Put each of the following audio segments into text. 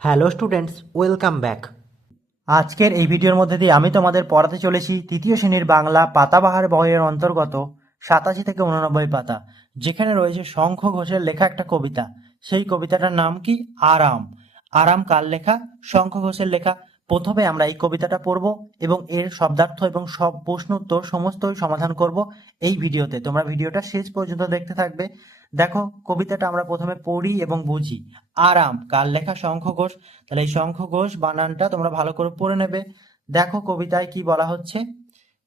Hello students, welcome back. আজকের এই ভিডিওর মধ্যে দিয়ে আমি তোমাদের পড়াতে চলেছি তৃতীয় শ্রেণির বাংলা পাতাবাহার বইয়ের অন্তর্গত সাতাশি থেকে উননব্বই পাতা, যেখানে রয়েছে শঙ্খ ঘোষের লেখা একটা কবিতা। সেই কবিতাটার নাম কি? আরাম। আরাম কার লেখা? শঙ্খ ঘোষের লেখা। প্রথমে আমরা এই কবিতাটা পড়ব এবং এর শব্দার্থ এবং সব প্রশ্ন উত্তর সমস্তই সমাধান করব এই ভিডিওতে। তোমরা ভিডিওটা শেষ পর্যন্ত দেখতে থাকবে। দেখো, কবিতাটা আমরা প্রথমে পড়ি এবং বুঝি। আরাম, কার লেখা শঙ্খ ঘোষ তাহলে এই শঙ্খ ঘোষ বানানটা তোমরা ভালো করে পড়ে নেবে। দেখো কবিতায় কি বলা হচ্ছে?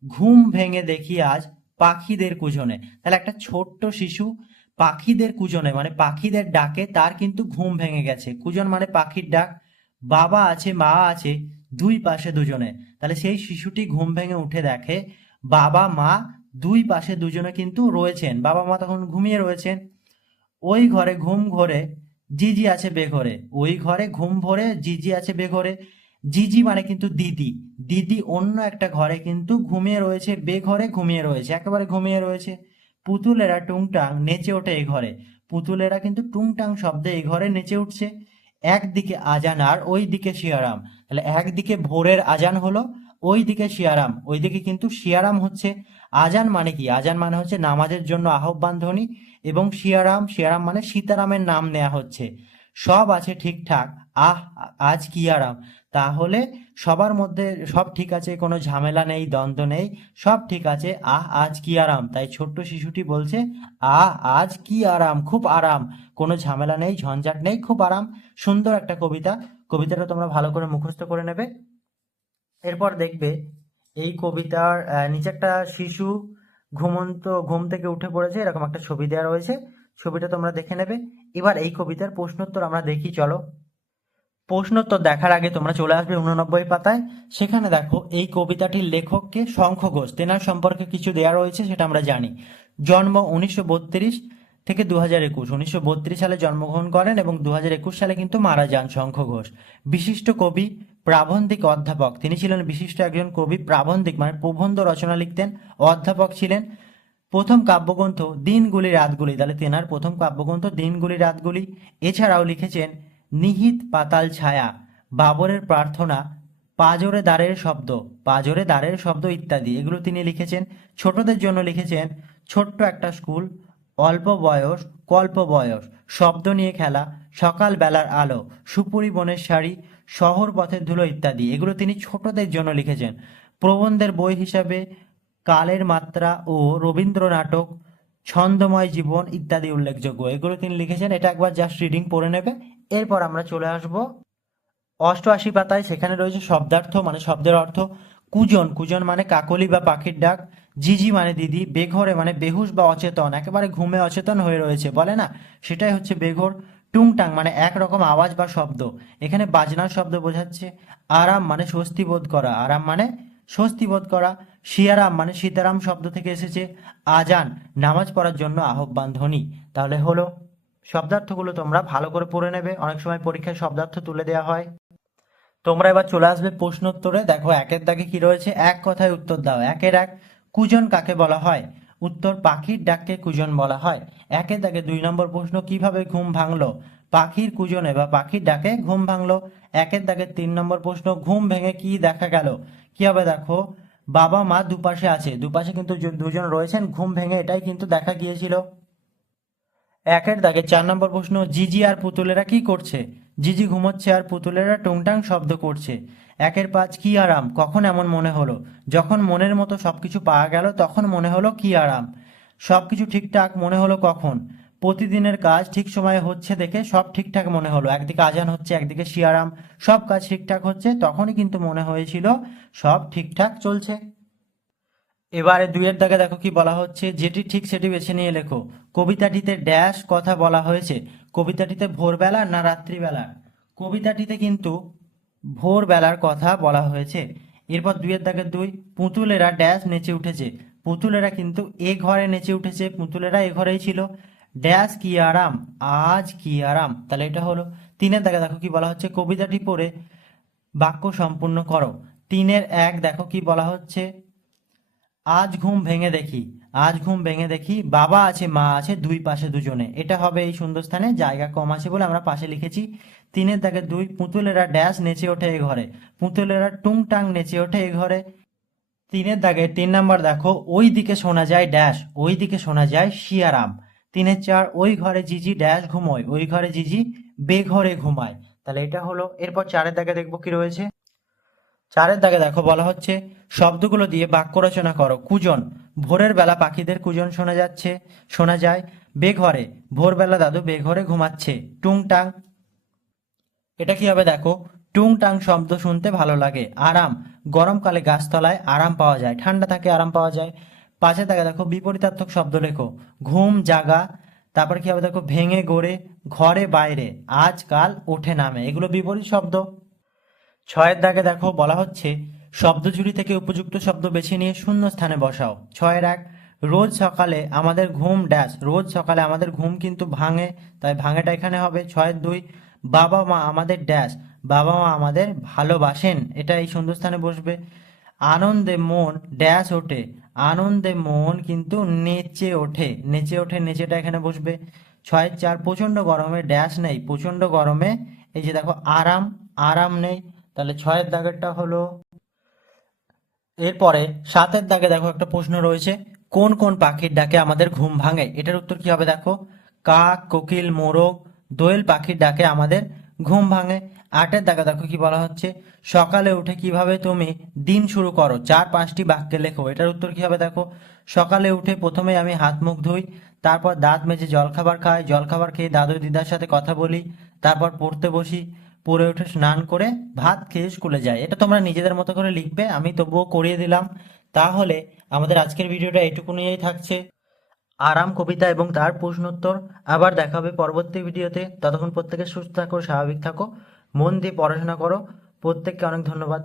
ঘুম ভেঙে দেখি আজ পাখিদের কুজনে। তাহলে একটা ছোট্ট শিশু পাখিদের কুজনে মানে পাখিদের ডাকে, তার কিন্তু ঘুম ভেঙে গেছে। কুজন মানে পাখির ডাক। বাবা আছে, মা আছে, দুই পাশে দুজনে। তাহলে সেই শিশুটি ঘুম ভেঙে উঠে দেখে, বাবা, মা দুই পাশে দুজনে কিন্তু রয়েছেন। বাবা, মা তখন ঘুমিয়ে রয়েছেন। ওই ঘরে ঘুম ঘরে, জিজি আছে বেঘরে ওই ঘরে ঘুম ভরে, জিজি আছে বেঘরে জিজি মানে কিন্তু দিদি। দিদি অন্য একটা ঘরে কিন্তু ঘুমিয়ে রয়েছে বেঘরে ঘুমিয়ে রয়েছে, একেবারে ঘুমিয়ে রয়েছে। পুতুলেরা টুংটাং নেচে ওঠে এই ঘরে। পুতুলেরা কিন্তু টুংটাং শব্দে এই ঘরে নেচে উঠছে। একদিকে আজান আর ওই দিকে শিয়ারাম। তাহলে একদিকে ভোরের আজান হলো ওই দিকে শিয়ারাম, ওইদিকে কিন্তু শিয়ারাম হচ্ছে আজান মানে কি? আজান মানে হচ্ছে নামাজের জন্য আহ্বান ধ্বনি এবং শিয়ারাম শিয়ারাম মানে সীতারামের নাম নেওয়া হচ্ছে। সব আছে ঠিকঠাক। আহ, আজ কি আরাম? তাহলে সবার মধ্যে সব ঠিক আছে, কোনো ঝামেলা নেই, দ্বন্দ্ব নেই, সব ঠিক আছে। আহ, আজ কি আরাম? তাই ছোট্ট শিশুটি বলছে, আহ, আজ কি আরাম? খুব আরাম। কোনো ঝামেলা নেই, ঝঞ্ঝাট নেই, খুব আরাম। সুন্দর একটা কবিতা। কবিতাটা তোমরা ভালো করে মুখস্থ করে নেবে। এরপর দেখবে এই কবিতার নিচে একটা শিশু ঘুমন্ত, ঘুম থেকে উঠে পড়েছে, এরকম একটা ছবি দেওয়া রয়েছে। ছবিটা তোমরা দেখে নেবে। এবার এই কবিতার প্রশ্নোত্তর আমরা দেখি, চলো। প্রশ্নোত্তর দেখার আগে তোমরা চলে আসবে উননব্বই পাতায়। সেখানে দেখো, এই কবিতাটির লেখককে শঙ্খ ঘোষ তেনার সম্পর্কে কিছু দেওয়া রয়েছে, সেটা আমরা জানি। জন্ম উনিশশো বত্রিশ থেকে দু হাজার একুশ। উনিশশো সালে জন্মগ্রহণ করেন এবং দু হাজার একুশ সালে কিন্তু মারা যান শঙ্খ ঘোষ বিশিষ্ট কবি প্রাবন্ধিক অধ্যাপক। তিনি ছিলেন বিশিষ্ট একজন কবি, প্রাবন্ধিক মানে প্রবন্ধ রচনা লিখতেন। অধ্যাপক ছিলেন প্রথম কাব্যগ্রন্থ দিনগুলি রাতগুলি। তাহলে তেনার প্রথম কাব্যগ্রন্থ দিনগুলি রাতগুলি। এছাড়াও লিখেছেন, নিহিত পাতাল ছায়া, বাবরের প্রার্থনা, পাজরে দ্বারের শব্দ, পাজরে দ্বারের শব্দ ইত্যাদি। এগুলো তিনি লিখেছেন। ছোটদের জন্য লিখেছেন, ছোট্ট একটা স্কুল, অল্প বয়স, কল্প বয়স, শব্দ নিয়ে খেলা সকাল বেলার আলো, সুপুরি বনের শাড়ি শহর পথের ধুলো ইত্যাদি। এগুলো তিনি ছোটদের জন্য লিখেছেন। প্রবন্ধের বই হিসাবে কালের মাত্রা ও রবীন্দ্র নাটক ছন্দময় জীবন ইত্যাদি উল্লেখযোগ্য। এগুলো তিনি লিখেছেন, এটা একবার জাস্ট রিডিং পড়ে নেবে। এরপর আমরা চলে আসব অষ্টআশি পাতায়। সেখানে রয়েছে শব্দার্থ মানে শব্দের অর্থ কুজন। কুজন মানে কাকলি বা পাখির ডাক, জিজি মানে দিদি, বেঘরে মানে বেহুশ বা অচেতন, একেবারে ঘুমে অচেতন হয়ে রয়েছে, বলে না? সেটাই হচ্ছে বেঘর। টুংটাং মানে একরকম আওয়াজ বা শব্দ। এখানে বাজনার শব্দ বোঝাচ্ছে আরাম মানে স্বস্তি বোধ করা। আরাম মানে স্বস্তি বোধ করা। শিয়ারাম মানে সীতারাম শব্দ থেকে এসেছে। আজান, নামাজ পড়ার জন্য আহ্বান ধ্বনি। তাহলে হলো, শব্দার্থগুলো তোমরা ভালো করে পড়ে নেবে। অনেক সময় পরীক্ষায় শব্দার্থ তুলে দেওয়া হয়। তোমরা এবার চলে আসবে প্রশ্নোত্তরে। দেখো, একের দাগে কি রয়েছে? এক কথায় উত্তর দাও। একের এক কুজন কাকে বলা হয়? উত্তর পাখির ডাককে কুজন বলা হয়। একের দাগে দুই নম্বর প্রশ্ন, কীভাবে ঘুম ভাঙলো? পাখির কুজনে বা পাখির ডাকে ঘুম ভাঙলো। একের দাগে তিন নম্বর প্রশ্ন, ঘুম ভেঙে কি দেখা গেল? হবে দেখো? বাবা মা দুপাশে আছে, দুপাশে কিন্তু দুজন রয়েছেন, ঘুম ভেঙে এটাই কিন্তু দেখা গিয়েছিল। একের দাগে চার নম্বর প্রশ্ন, জিজি আর পুতুলেরা কি করছে? জিজি ঘুমোচ্ছে আর পুতুলেরা টুংটাং শব্দ করছে। একের পাঁচ, কি আরাম? কখন এমন মনে হলো? যখন মনের মতো সবকিছু পাওয়া গেল, তখন মনে হলো কি আরাম? সবকিছু ঠিকঠাক মনে হলো কখন? প্রতিদিনের কাজ ঠিক সময়ে হচ্ছে দেখে সব ঠিকঠাক মনে হলো। একদিকে আজান হচ্ছে, একদিকে শিয়ারাম। সব কাজ ঠিকঠাক হচ্ছে, তখনই কিন্তু মনে হয়েছিল সব ঠিকঠাক চলছে। এবারে দুইয়ের দাগে দেখো কি বলা হচ্ছে, যেটি ঠিক সেটি বেছে নিয়ে লেখো। কবিতাটিতে ড্যাশ কথা বলা হয়েছে। কবিতাটিতে ভোরবেলা না রাত্রিবেলা? কবিতাটিতে কিন্তু ভোরবেলার কথা বলা হয়েছে। এরপর দুইয়ের দাগে দুই, পুতুলেরা ড্যাশ নেচে উঠেছে। পুতুলেরা কিন্তু এ ঘরে নেচে উঠেছে, পুতুলেরা এ ঘরেই ছিল। ড্যাশ কি আরাম, আজ কি আরাম। তাহলে এটা হলো তিনের দাগে, দেখো কি বলা হচ্ছে, কবিতাটি পড়ে বাক্য সম্পূর্ণ করো। তিনের এক, দেখো কি বলা হচ্ছে, আজ ঘুম ভেঙে দেখি, আজ ঘুম ভেঙে দেখি, বাবা আছে, মা আছে, দুই পাশে দুজনে। এটা হবে এই সুন্দরস্থানে জায়গা কম আছে বলে আমরা পাশে লিখেছি। তিনের দাগে দুই, পুতুলেরা ড্যাশ নেচে ওঠে এ ঘরে, পুতুলেরা টুংটাং নেচে ওঠে এ ঘরে। তিনের দাগে তিন নাম্বার দেখো ওই দিকে শোনা যায় ড্যাশ ওই দিকে শোনা যায় শিয়ারাম। তিনের চার, ওই ঘরে জিজি ড্যাশ ঘুমোয়, ওই ঘরে জিজি বেঘরে ঘুমায়। তাহলে এটা হলো, এরপর চারের দাগে দেখব কি রয়েছে? চারের দাগে দেখো, বলা হচ্ছে, শব্দগুলো দিয়ে বাক্য রচনা করো। কুজন, ভোরের বেলা পাখিদের কুজন শোনা যাচ্ছে, শোনা যায়, বেঘরে, ভোরবেলা দাদু বেঘরে ঘুমাচ্ছে। টুংটাং, এটা কি হবে দেখো? টুংটাং শব্দ শুনতে ভালো লাগে। আরাম গরমকালে গাছতলায় আরাম পাওয়া যায়, ঠান্ডা থাকে, আরাম পাওয়া যায়। পাশে থাকে দেখো বিপরীতার্থক শব্দ লেখো, ঘুম, জাগা। তারপর কি হবে দেখো? ভেঙে গড়ে, ঘরে বাইরে, আজকাল ওঠে নামে। এগুলো বিপরীত শব্দ। ছয়ের দাগে দেখো, বলা হচ্ছে শব্দ ঝুড়ি থেকে উপযুক্ত শব্দ বেছে নিয়ে শূন্য স্থানে বসাও। ছয়ের এক, রোজ সকালে আমাদের ঘুম ড্যাশ, রোজ সকালে আমাদের ঘুম কিন্তু ভাঙে, তাই ভাঙেটা এখানে হবে। ছয়ের দুই, বাবা মা আমাদের ড্যাশ বাবা মা আমাদের ভালোবাসেন এটা এই সুন্দর স্থানে বসবে। আনন্দে মন ড্যাশ ওঠে, আনন্দে মন কিন্তু নেচে ওঠে নেচে ওঠে, নেচেটা এখানে বসবে। ছয়ের চার, প্রচণ্ড গরমে ড্যাশ নেই, প্রচণ্ড গরমে, এই যে দেখো, আরাম আরাম নেই। তাহলে ছয়ের দাগেরটা হলো, এরপরে সাতের দাগে দেখো একটা প্রশ্ন রয়েছে, কোন কোন পাখির ডাকে আমাদের ঘুম ভাঙে? এটার উত্তর কি হবে দেখো? কাক, কোকিল, মোরগ, দোয়েল পাখির ডাকে আমাদের ঘুম ভাঙে। আটের দাগে, দেখো কি বলা হচ্ছে? সকালে উঠে কীভাবে তুমি দিন শুরু করো? চার, পাঁচটি বাক্যে লেখো। এটার উত্তর কি হবে দেখো? সকালে উঠে প্রথমে আমি হাত মুখ ধুই, তারপর দাঁত মেজে জলখাবার খাই, জলখাবার খেয়ে দাদু দিদার সাথে কথা বলি, তারপর পড়তে বসি, পড়ে উঠে স্নান করে ভাত খেয়ে স্কুলে যাই। এটা তোমরা নিজেদের মতো করে লিখবে, আমি তবুও করিয়ে দিলাম। তাহলে আমাদের আজকের ভিডিওটা এটুকু নিয়েই থাকছে। আরাম, কবিতা এবং তার প্রশ্নোত্তর। আবার দেখা হবে পরবর্তী ভিডিওতে। ততক্ষণ প্রত্যেকে সুস্থ থাকো, স্বাভাবিক থাকো। মন দিয়ে পড়াশোনা করো। প্রত্যেককে অনেক ধন্যবাদ।